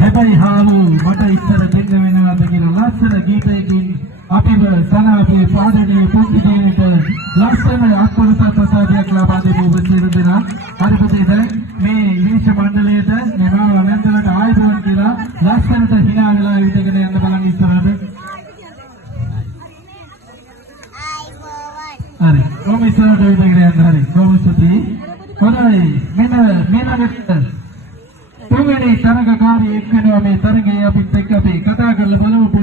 හැබැයි හාමු මට ඉස්සර දෙන්න වෙනවාද කියලා ලස්සන ගීතයකින් අපිව සනාපේ පාදනයේ පුස්තිකේට ලස්සන ආත්මසත්සාදයක් ලබා දෙමු සියලු දෙනා. හරි පුතේද මේ විශේෂ මණ්ඩලයේද නෙමව අනන්තලට ආයුබෝවන් කියලා ලස්සනට hina වෙලා විදගෙන යන්න බලන් ඉස්සරහට. හරි කොහොම ඉස්සරහට විදගෙන යන්න. හරි කොහොම ස්තුති. හොඳයි මෙන්න තුන්වෙනි තරගකාරී එක්කෙනා මේ තරගයේ අපිත් එක්ක අපි කතා කරලා බලමු.